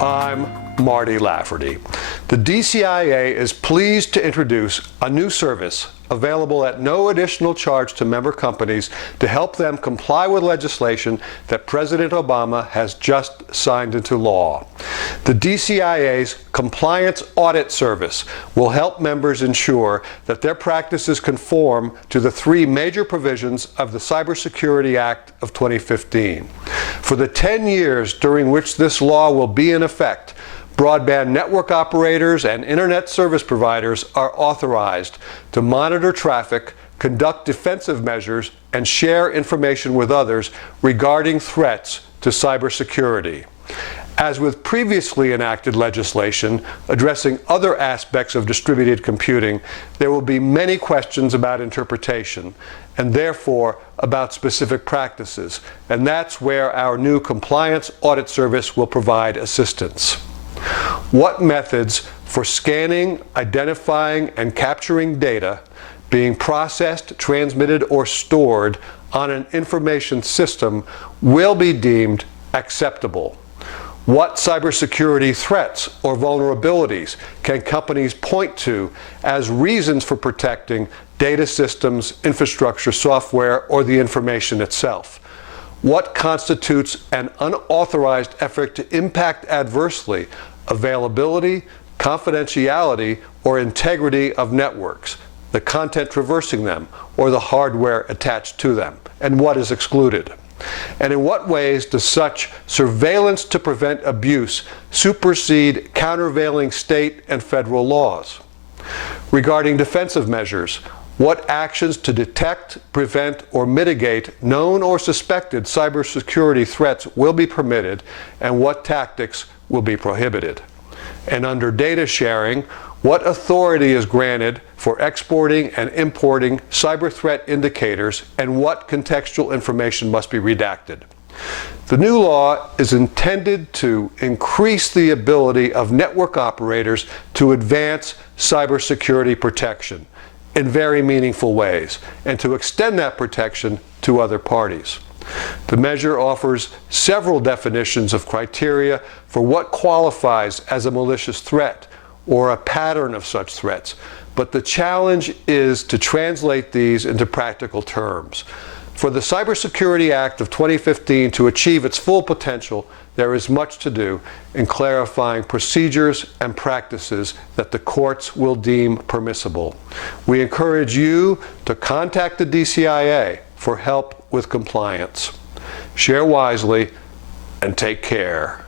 I'm Marty Lafferty. The DCIA is pleased to introduce a new service available at no additional charge to member companies to help them comply with legislation that President Obama has just signed into law. The DCIA's Compliance Audit Service will help members ensure that their practices conform to the three major provisions of the Cybersecurity Act of 2015. For the 10 years during which this law will be in effect, broadband network operators and internet service providers are authorized to monitor traffic, conduct defensive measures, and share information with others regarding threats to cybersecurity. As with previously enacted legislation addressing other aspects of distributed computing, there will be many questions about interpretation and therefore about specific practices, and that's where our new Compliance Audit Service will provide assistance. What methods for scanning, identifying, and capturing data being processed, transmitted, or stored on an information system will be deemed acceptable? What cybersecurity threats or vulnerabilities can companies point to as reasons for protecting data systems, infrastructure, software, or the information itself? What constitutes an unauthorized effort to impact adversely availability, confidentiality, or integrity of networks, the content traversing them, or the hardware attached to them, and what is excluded? And in what ways does such surveillance to prevent abuse supersede countervailing state and federal laws? Regarding defensive measures, what actions to detect, prevent, or mitigate known or suspected cybersecurity threats will be permitted, and what tactics will be prohibited? And under data sharing, what authority is granted for exporting and importing cyber threat indicators, and what contextual information must be redacted? The new law is intended to increase the ability of network operators to advance cybersecurity protection in very meaningful ways, and to extend that protection to other parties. The measure offers several definitions of criteria for what qualifies as a malicious threat or a pattern of such threats, but the challenge is to translate these into practical terms. For the Cybersecurity Act of 2015 to achieve its full potential, there is much to do in clarifying procedures and practices that the courts will deem permissible. We encourage you to contact the DCIA for help with compliance. Share wisely and take care.